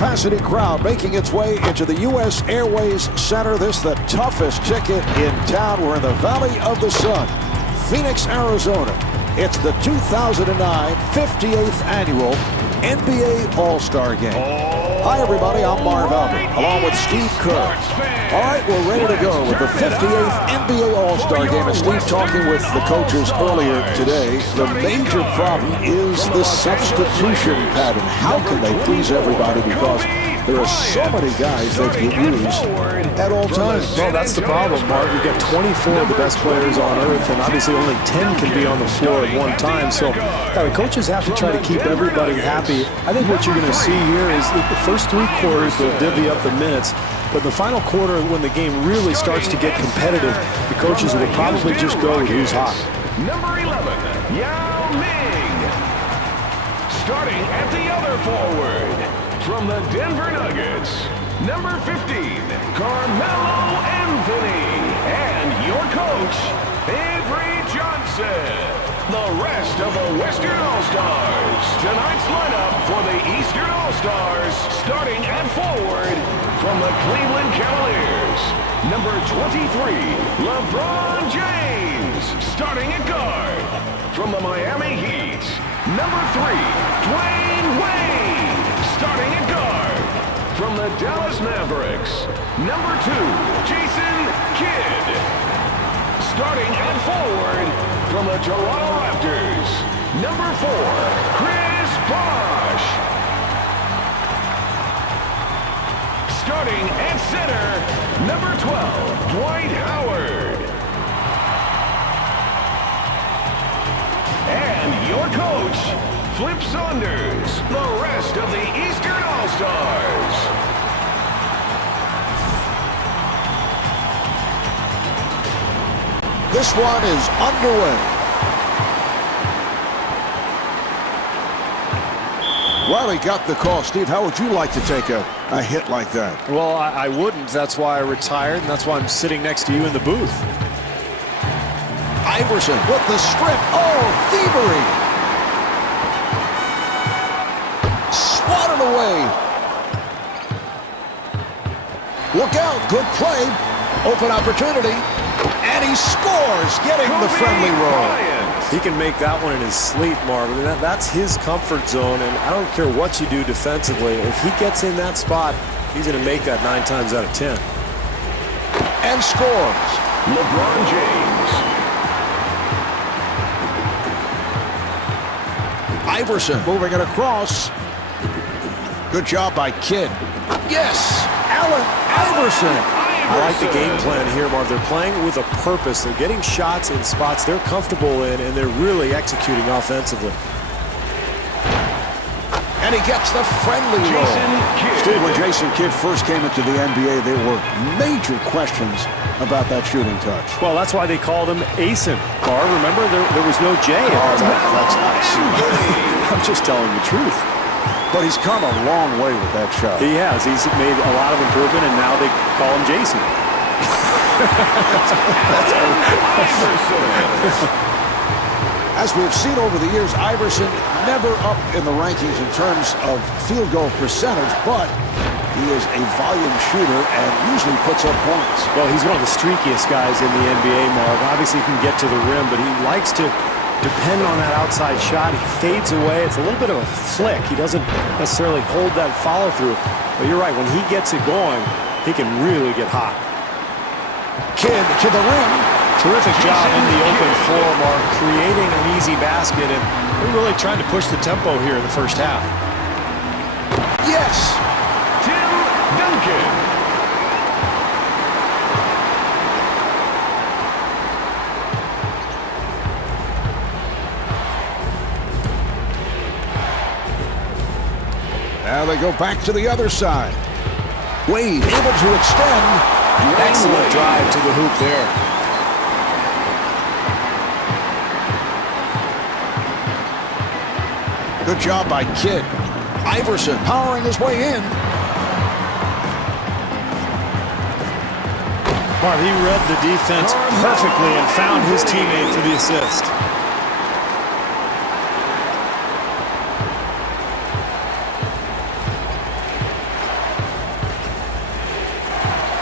capacity crowd making its way into the U.S. Airways Center. This is the toughest ticket in town. We're in the Valley of the Sun, Phoenix, Arizona. It's the 2009 58th annual NBA All-Star Game. Hi, everybody. I'm Marv Albert, along with Steve Kerr. All right, we're ready to go with the 58th NBA All-Star Game. And Steve talking with the coaches earlier today. The major problem is the substitution pattern. How can they please everybody? Because there are so many guys that you use at all times. Well, that's the problem, Mark. You've got 24 of the best players on earth, and obviously only 10 can be on the floor at one time. So the coaches have to try to keep everybody happy. I think what you're going to see here is the first 3 quarters, they'll divvy up the minutes. But the final quarter, when the game really starts to get competitive, the coaches will probably just go with who's hot. Number 11, Yao Ming. Starting at the other forward, from the Denver Nuggets, number 15, Carmelo Anthony. And your coach, Avery Johnson. The rest of the Western All-Stars. Tonight's lineup for the Eastern All-Stars, starting at forward from the Cleveland Cavaliers. Number 23, LeBron James. Starting at guard from the Miami Heat. Number 3, Dwayne Wade. Starting at guard from the Dallas Mavericks. Number 2, Jason Kidd. Starting at forward from the Toronto Raptors, number 4, Chris Bosh. Starting at center, number 12, Dwight Howard. And your coach, Flip Saunders, the rest of the Eastern All-Stars. This one is underway. Well, he got the call. Steve, how would you like to take a hit like that? Well, I wouldn't. That's why I retired, and that's why I'm sitting next to you in the booth. Iverson with the strip. Oh, thievery. Swatted away. Look out. Good play. Open opportunity. And he scores, getting the friendly roll. He can make that one in his sleep, Marvin. That's his comfort zone, and I don't care what you do defensively. If he gets in that spot, he's going to make that 9 times out of 10. And scores. LeBron James. Iverson moving it across. Good job by Kidd. Yes, Allen Iverson. I like the game plan here, Marv. They're playing with a purpose. They're getting shots in spots they're comfortable in, and they're really executing offensively. And he gets the friendly roll. Steve, when Jason Kidd first came into the NBA, there were major questions about that shooting touch. Well, that's why they called him Asen. Marv, remember, there was no J. That's nice. I'm just telling the truth. But he's come a long way with that shot. He has. He's made a lot of improvement, and now they call him Jason. As we've seen over the years, Iverson never up in the rankings in terms of field goal percentage, but he is a volume shooter and usually puts up points. Well, he's one of the streakiest guys in the NBA, Marv. Obviously, he can get to the rim, but he likes to depend on that outside shot. He fades away. It's a little bit of a flick. He doesn't necessarily hold that follow-through. But you're right. When he gets it going, he can really get hot. Kidd to the rim. Terrific job in the open floor, Mark, creating an easy basket, and we're really trying to push the tempo here in the first half. Yes. Tim Duncan. Now they go back to the other side. Wade able to extend. Excellent drive to the hoop there. Good job by Kidd. Iverson powering his way in. Marv, he read the defense perfectly and found his teammate for the assist.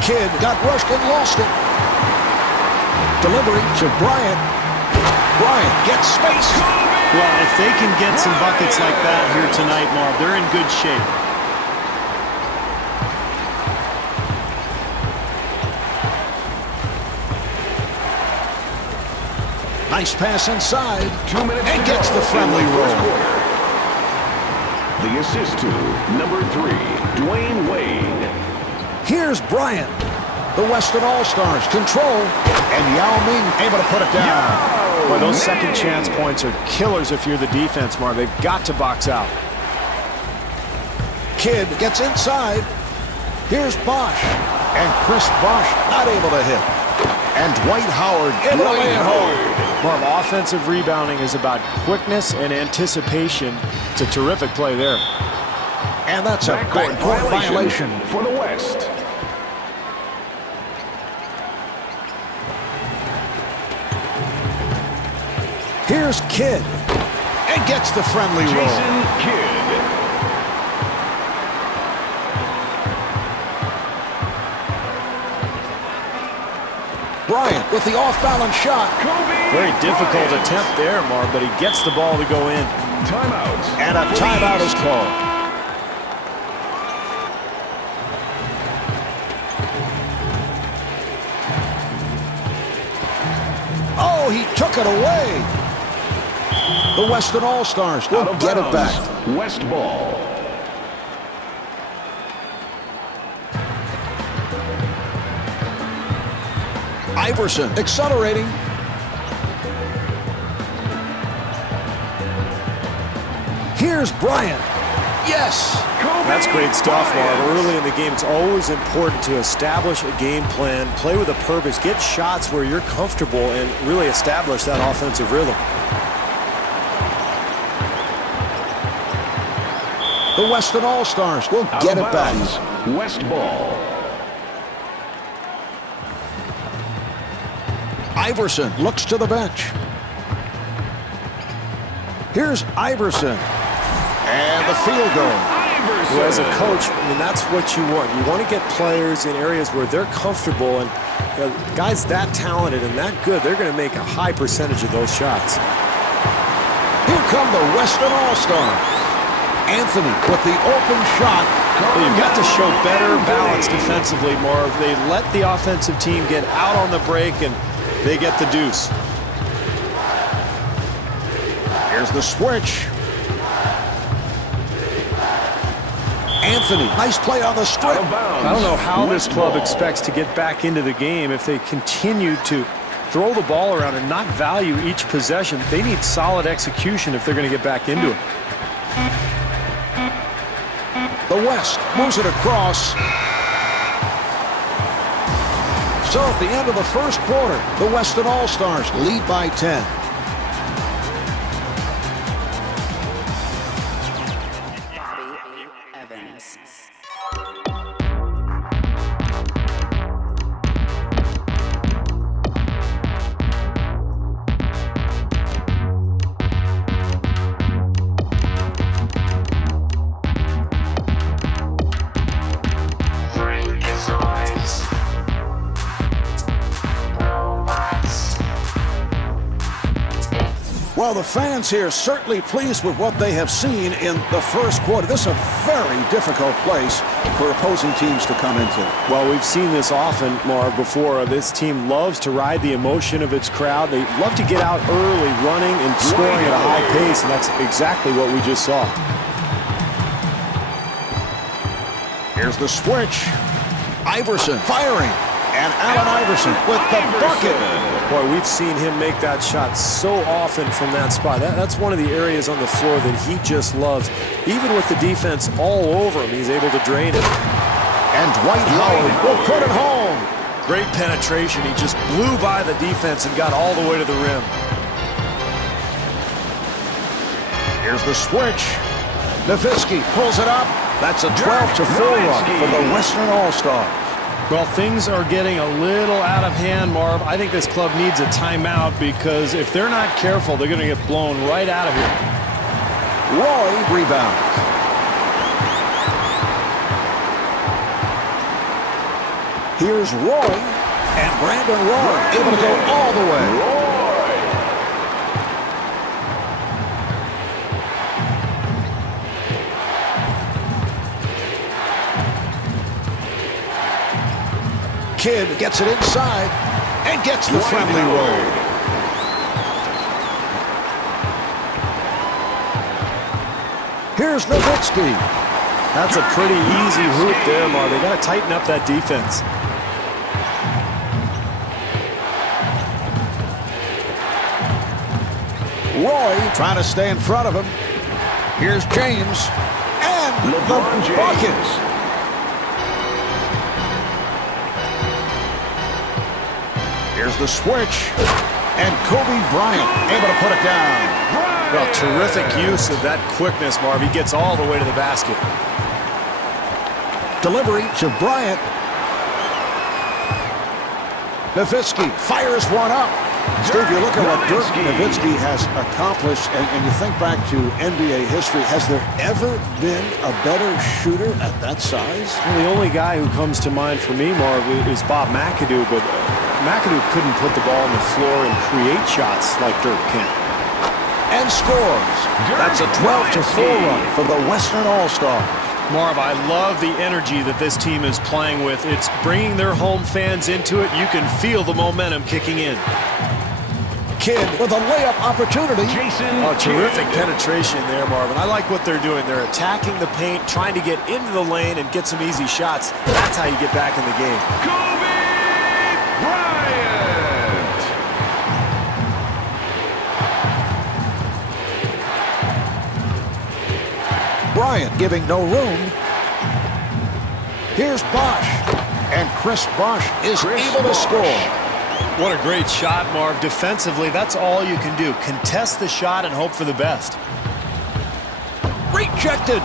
Kidd got rushed and lost it. Delivery to Bryant. Bryant gets space. Well, if they can get some buckets like that here tonight, Marv, they're in good shape. Nice pass inside. 2 minutes and to gets go the friendly in the first roll. quarter. The assist to number 3, Dwayne Wade. Here's Bryant. The Weston All-Stars control. And Yao Ming able to put it down. Boy, those second chance points are killers if you're the defense, Marv. They've got to box out. Kidd gets inside. Here's Bosch. And Chris Bosch not able to hit. And Dwight Howard able to lay it home. Marv, offensive rebounding is about quickness and anticipation. It's a terrific play there. And that's a backcourt violation for the West. Here's Kidd. And gets the friendly roll. Jason Kidd. Bryant with the off-balance shot. Very difficult attempt there, Marv, but he gets the ball to go in. Timeout. And a timeout is called. Oh, he took it away. The Weston All-Stars will get it back. West ball. Iverson accelerating. Here's Bryant. Yes. That's great stuff, Marv. Early in the game, it's always important to establish a game plan, play with a purpose, get shots where you're comfortable, and really establish that offensive rhythm. The Weston All-Stars will get it back. West ball. Iverson looks to the bench. Here's Iverson. And the field goal. Well, as a coach, I mean, that's what you want. You want to get players in areas where they're comfortable, and guys that talented and that good, they're going to make a high percentage of those shots. Here come the Weston All-Stars. Anthony with the open shot. Well, you've got to show better balance defensively, Marv. They let the offensive team get out on the break, and they get the deuce. Here's the switch. Anthony, nice play on the strip. I don't know how this club expects to get back into the game if they continue to throw the ball around and not value each possession. They need solid execution if they're going to get back into it. The West moves it across. So at the end of the first quarter, the Weston All-Stars lead by 10. Well, the fans here certainly pleased with what they have seen in the first quarter. This is a very difficult place for opposing teams to come into. Well, we've seen this often, Marv, before. This team loves to ride the emotion of its crowd. They love to get out early, running and scoring at a high pace, and that's exactly what we just saw. Here's the switch. Iverson firing. And Allen Iverson with the bucket. Boy, we've seen him make that shot so often from that spot. That's one of the areas on the floor that he just loves. Even with the defense all over him, he's able to drain it. And Dwight Howard will put it home. Great penetration. He just blew by the defense and got all the way to the rim. Here's the switch. Nowitzki pulls it up. That's a 12-4 run for the Western All-Stars. Well, things are getting a little out of hand, Marv. I think this club needs a timeout because if they're not careful, they're going to get blown right out of here. Roy rebounds. Here's Roy, and Brandon Roy able to go all the way. Kidd gets it inside and gets the friendly roll. Here's Nowitzki. That's a pretty easy hoop there, Marv. They got to tighten up that defense. Roy trying to stay in front of him. Here's James and LeBron the bucket. Here's the switch, and Kobe Bryant able to put it down. Well, terrific use of that quickness, Marv. He gets all the way to the basket. Delivery to Bryant. Nowitzki fires one up. Steve, you look at what Dirk Nowitzki has accomplished, and you think back to NBA history. Has there ever been a better shooter at that size? Well, the only guy who comes to mind for me, Marv, is Bob McAdoo, but McAdoo couldn't put the ball on the floor and create shots like Dirk can. And scores. That's a 12-4 run for the Western All-Stars. Marv, I love the energy that this team is playing with. It's bringing their home fans into it. You can feel the momentum kicking in. Kidd with a layup opportunity. Oh, terrific penetration there, Marvin. I like what they're doing. They're attacking the paint, trying to get into the lane and get some easy shots. That's how you get back in the game. Kobe Bryant. Bryant giving no room. Here's Bosch, and Chris Bosch is able to score. What a great shot, Marv. Defensively, that's all you can do. Contest the shot and hope for the best. Rejected.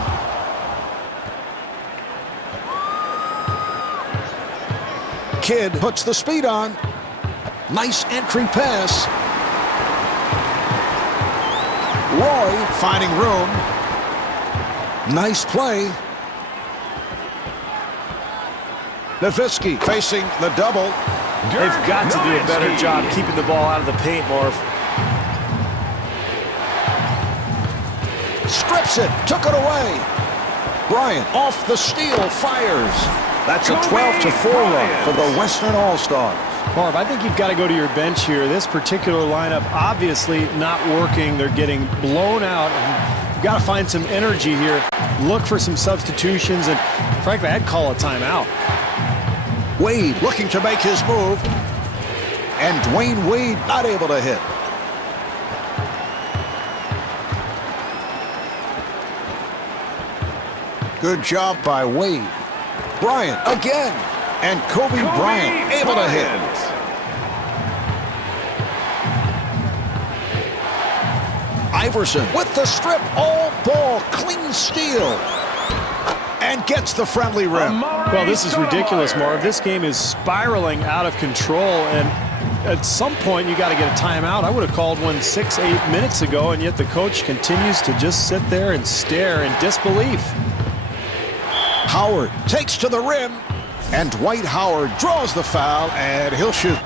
Kidd puts the speed on. Nice entry pass. Roy finding room. Nice play. Nowitzki facing the double. They've got to do a better job keeping the ball out of the paint, Marv. Strips it, took it away. Bryant off the steal, fires. That's a 12-4 run for the Western All-Stars. Marv, I think you've got to go to your bench here. This particular lineup obviously not working. They're getting blown out. You've got to find some energy here. Look for some substitutions, and frankly, I'd call a timeout. Wade looking to make his move, and Dwayne Wade not able to hit. Good job by Wade. Bryant again, and Kobe Bryant able to hit. Iverson with the strip, all ball, clean steal, and gets the friendly rim. Well, this is ridiculous, Marv. This game is spiraling out of control, and at some point you got to get a timeout. I would have called one 6-8 minutes ago, and yet the coach continues to just sit there and stare in disbelief. Howard takes to the rim, and Dwight Howard draws the foul, and he'll shoot.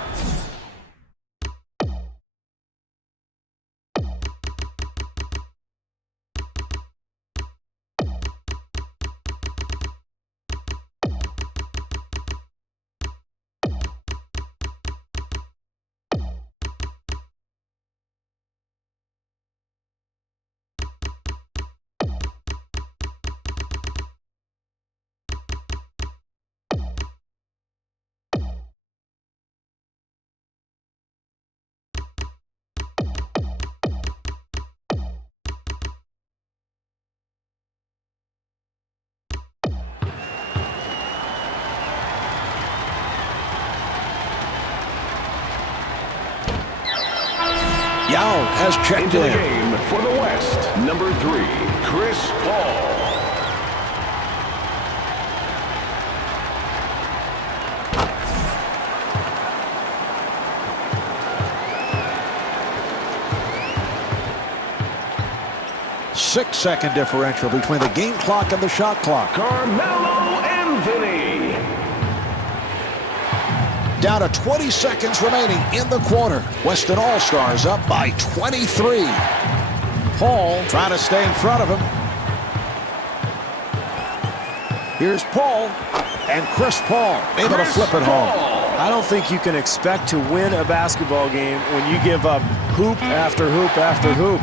Yao has checked into the in. game for the West. Number 3, Chris Paul. Six-second differential between the game clock and the shot clock. Carmelo Anthony. Down to 20 seconds remaining in the quarter. Weston All-Stars up by 23. Paul trying to stay in front of him. Here's Paul, and Chris Paul able to flip it home. I don't think you can expect to win a basketball game when you give up hoop after hoop after hoop.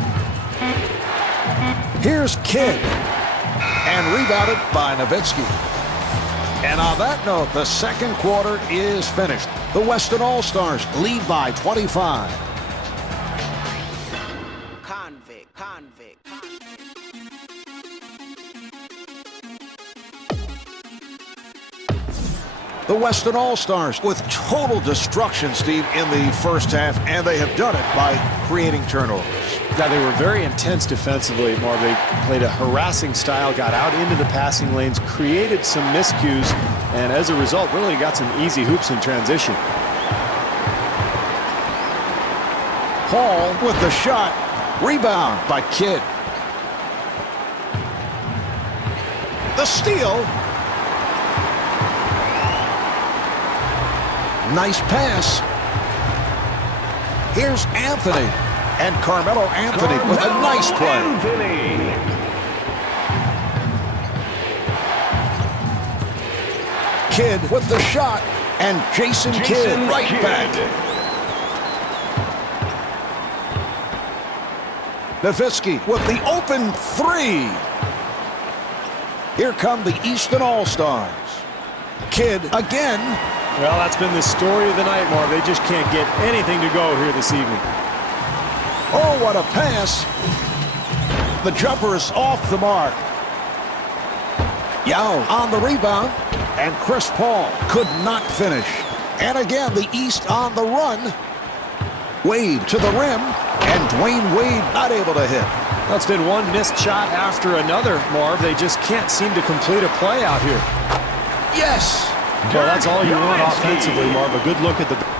Here's Kidd, and rebounded by Nowitzki. And on that note, the second quarter is finished. The Weston All-Stars lead by 25. Convict. The Weston All-Stars with total destruction, Steve, in the first half, and they have done it by creating turnovers. Yeah, they were very intense defensively, Marv. They played a harassing style, got out into the passing lanes, created some miscues, and as a result, really got some easy hoops in transition. Paul with the shot. Rebound by Kidd. The steal. Nice pass. Here's Anthony. And Carmelo Anthony with a nice play. Kidd with the shot. And Jason Kidd right back. Nowitzki with the open three. Here come the Easton All-Stars. Kidd again. Well, that's been the story of the night, Marv. They just can't get anything to go here this evening. Oh, what a pass. The jumper is off the mark. Yao on the rebound. And Chris Paul could not finish. And again, the East on the run. Wade to the rim. And Dwayne Wade not able to hit. That's been one missed shot after another, Marv. They just can't seem to complete a play out here. Yes. Well, that's all you want offensively, Marv. A good look at the...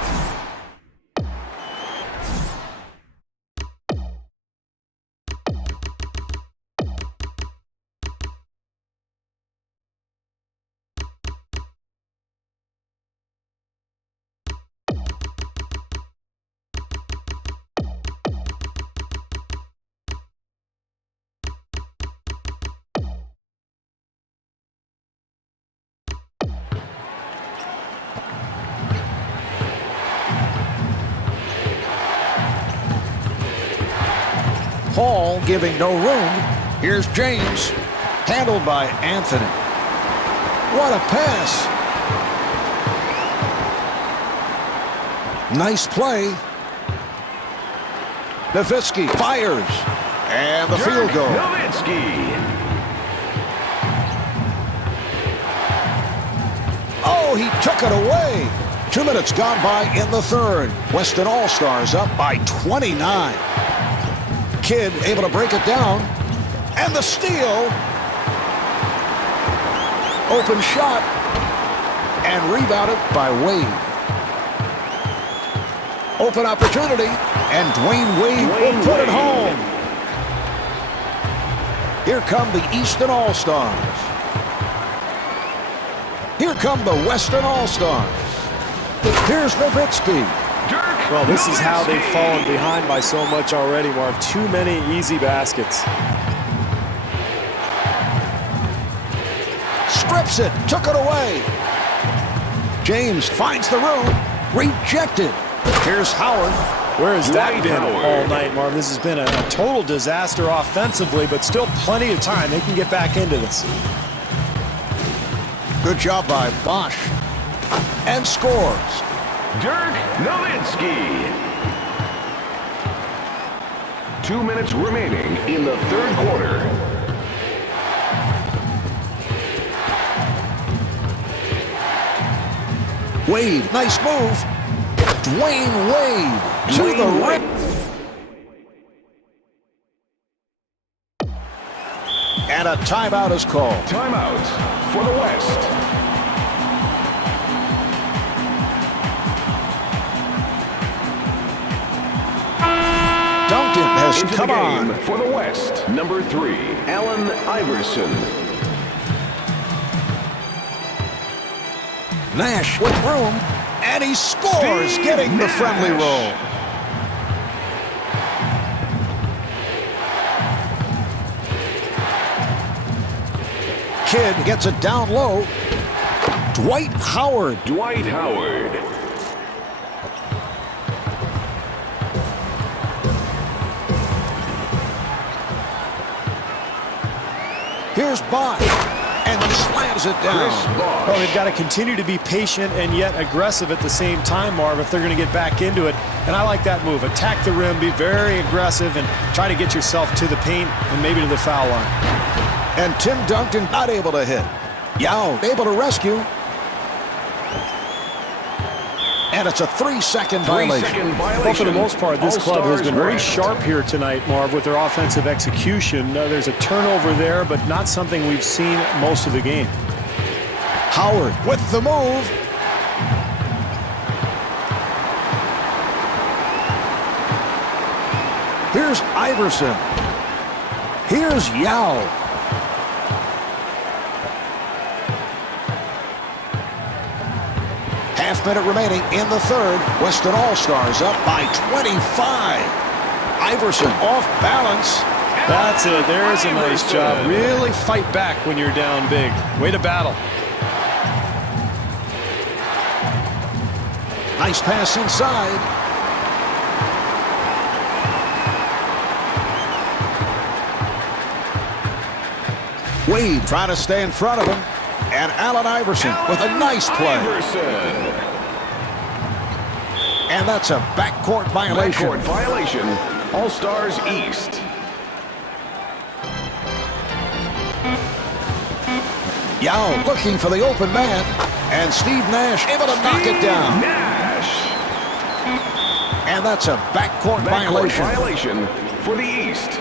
Paul giving no room. Here's James. Handled by Anthony. What a pass. Nice play. Nowitzki fires. And the field goal. Nowitzki. Oh, he took it away. 2 minutes gone by in the third. Weston All-Stars up by 29. Kidd able to break it down. And the steal. Open shot. And rebounded by Wade. Open opportunity. And Dwayne Wade will put it home. Here come the Easton All-Stars. Here come the Western All-Stars. Here's Nowitzki. Well, this is how they've fallen behind by so much already, Marv. Too many easy baskets. Strips it. Took it away. James finds the room. Rejected. Here's Howard. Where has that been Howard all night, Marv? This has been a total disaster offensively, but still plenty of time. They can get back into this. Good job by Bosch. And scores. Dirk Nowitzki. 2 minutes remaining in the third quarter. Wade, nice move. Dwayne Wade to the rim. And a timeout is called. Timeout for the West. Duncan has Into come the game on. for the West. Number 3, Allen Iverson. Nash with room. And he scores, getting the friendly roll. Kidd gets it down low. Dwight Howard. Dwight Howard. Here's Bond, and slams it down. Well, they've got to continue to be patient and yet aggressive at the same time, Marv, if they're going to get back into it. And I like that move. Attack the rim, be very aggressive, and try to get yourself to the paint and maybe to the foul line. And Tim Duncan not able to hit. Yao able to rescue. And it's a 3-second violation. Well, for the most part, this club has been very sharp here tonight, Marv, with their offensive execution. There's a turnover there, but not something we've seen most of the game. Howard with the move. Here's Iverson. Here's Yao. Half-minute remaining in the third. Western All-Stars up by 25. Iverson off balance. That's it. There's a nice job. Really fight back when you're down big. Way to battle. Nice pass inside. Wade trying to stay in front of him. And Allen Iverson with a nice play. And that's a backcourt violation. Backcourt violation. All-Stars East. Yao looking for the open man. And Steve Nash able to knock it down. Nash. And that's a backcourt violation for the East.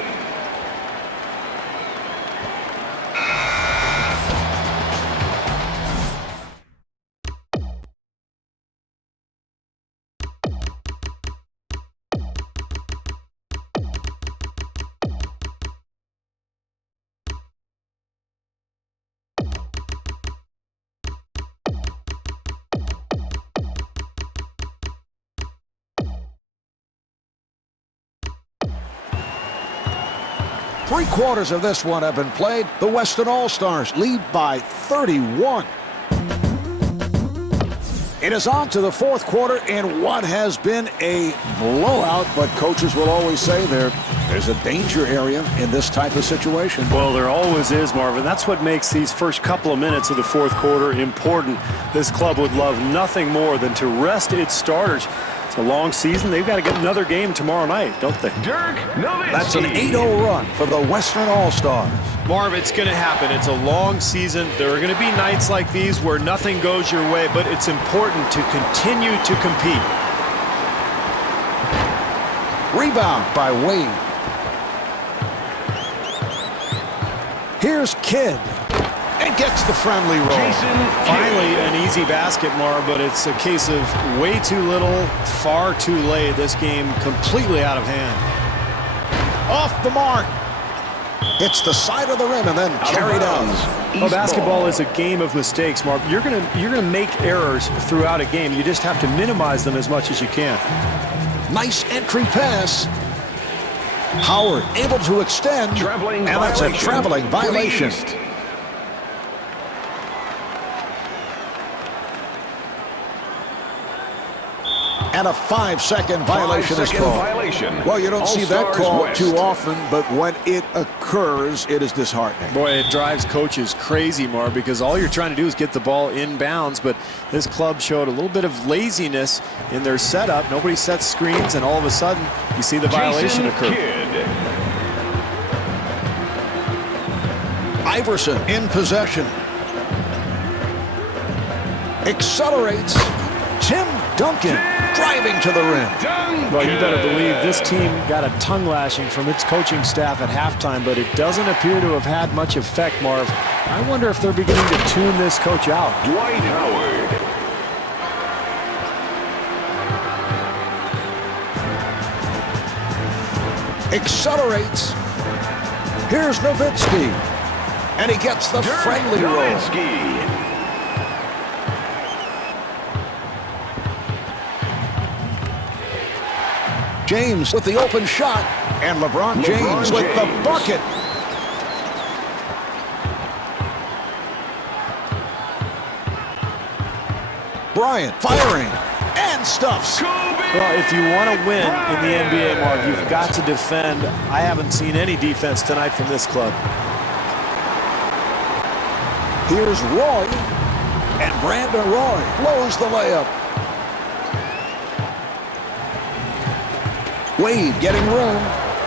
Three-quarters of this one have been played. The Western All-Stars lead by 31. It is on to the fourth quarter in what has been a blowout, but coaches will always say there's a danger area in this type of situation. Well, there always is, Marvin. That's what makes these first couple of minutes of the fourth quarter important. This club would love nothing more than to rest its starters. It's a long season. They've got to get another game tomorrow night, don't they? Dirk Nowitzki. That's an 8-0 run for the Western All-Stars. Marv, it's going to happen. It's a long season. There are going to be nights like these where nothing goes your way, but it's important to continue to compete. Rebound by Wade. Here's Kidd. And gets the friendly roll. Finally, an easy basket, Marv, but it's a case of way too little, far too late. This game completely out of hand. Off the mark. Hits the side of the rim and then carried out. Well, basketball is a game of mistakes, Marv. You're gonna make errors throughout a game. You just have to minimize them as much as you can. Nice entry pass. Howard able to extend, and that's a traveling violation. And a 5-second violation is called. Well, you don't see that call too often, but when it occurs, it is disheartening. Boy, it drives coaches crazy, Marv, because all you're trying to do is get the ball inbounds, but this club showed a little bit of laziness in their setup. Nobody sets screens, and all of a sudden, you see the violation occur. Iverson in possession. Accelerates. Tim Duncan driving to the rim. Well, you better believe this team got a tongue lashing from its coaching staff at halftime, but it doesn't appear to have had much effect, Marv. I wonder if they're beginning to tune this coach out. Dwight Howard. Accelerates. Here's Nowitzki. And he gets the friendly roll. James with the open shot, and LeBron James with the bucket. Bryant firing and stuffs. Well, if you want to win in the NBA, Mark, you've got to defend. I haven't seen any defense tonight from this club. Here's Roy, and Brandon Roy blows the layup. Wade getting room,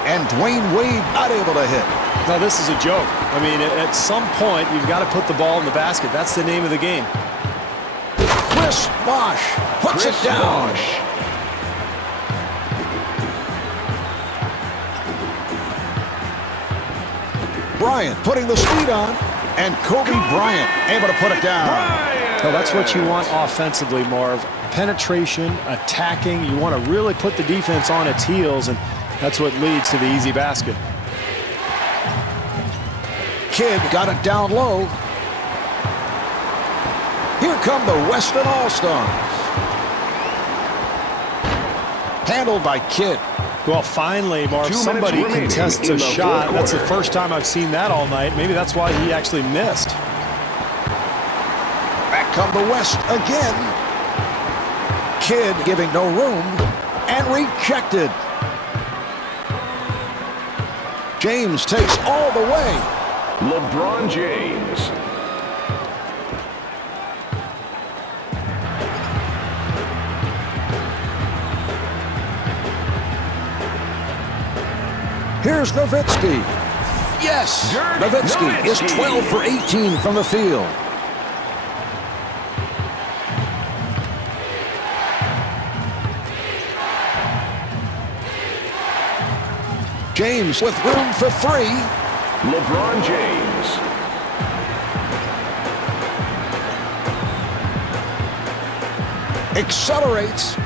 and Dwayne Wade not able to hit. No, this is a joke. I mean, at some point, you've got to put the ball in the basket. That's the name of the game. Chris Bosh puts it down. Bryant putting the speed on, and Kobe Bryant able to put it down. Well, that's what you want offensively, Marv. Penetration, attacking. You want to really put the defense on its heels, and that's what leads to the easy basket. Kidd got it down low. Here come the Western All-Stars. Handled by Kidd. Well, finally, Marv, somebody contests a shot. That's the first time I've seen that all night. Maybe that's why he actually missed. Back come the West again. Kidd giving no room and rejected. James takes all the way. LeBron James. Here's Nowitzki. Yes, Nowitzki is 12 for 18 from the field. James with room for three. LeBron James. Accelerates.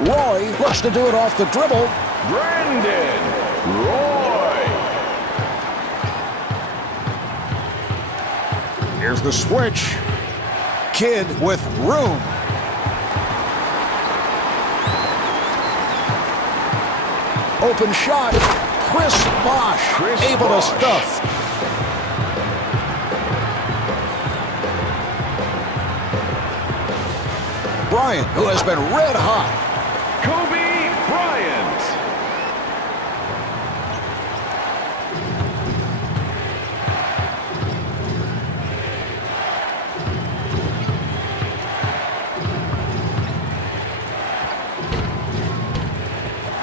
Roy looks to do it off the dribble. Brandon Roy. Here's the switch. Kidd with room. Open shot. Chris Bosh able to stuff. Bryant, who has been red hot. Kobe Bryant.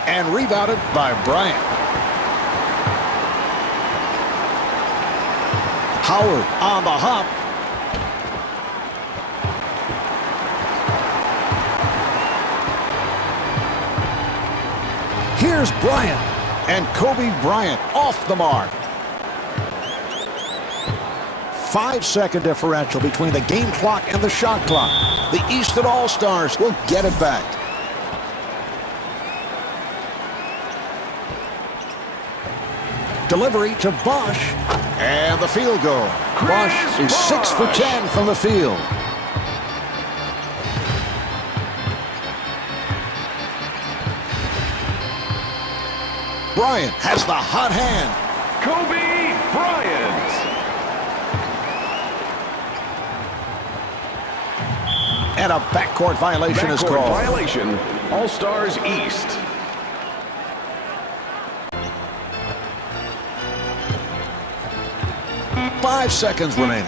And rebounded by Bryant. Howard on the hop. Here's Bryant, and Kobe Bryant off the mark. 5-second differential between the game clock and the shot clock. The Eastern All-Stars will get it back. Delivery to Bosh, and the field goal. Bosh is 6 for 10 from the field. Bryant has the hot hand. Kobe Bryant. And a backcourt violation is called. Violation. All-Stars East. Five seconds remaining.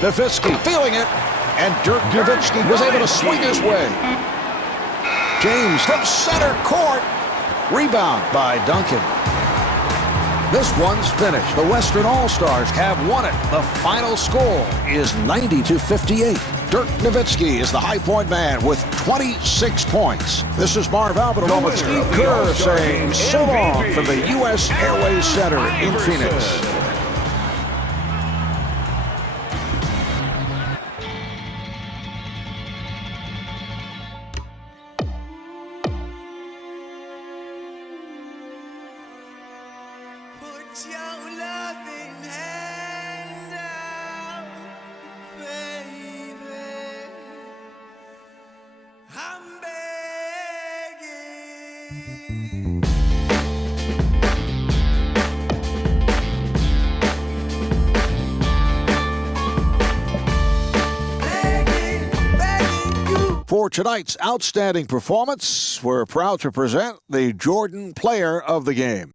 Nowitzki feeling it, and Dirk Nowitzki was able to swing his way. James from center court. Rebound by Duncan. This one's finished. The Western All-Stars have won it. The final score is 90-58. Dirk Nowitzki is the high point man with 26 points. This is Marv Albert with Steve Kerr saying so long from the U.S. Airways Center in Phoenix. Put your loving hand out, baby. I'm begging Begging you. For tonight's outstanding performance, we're proud to present the Jordan Player of the Game.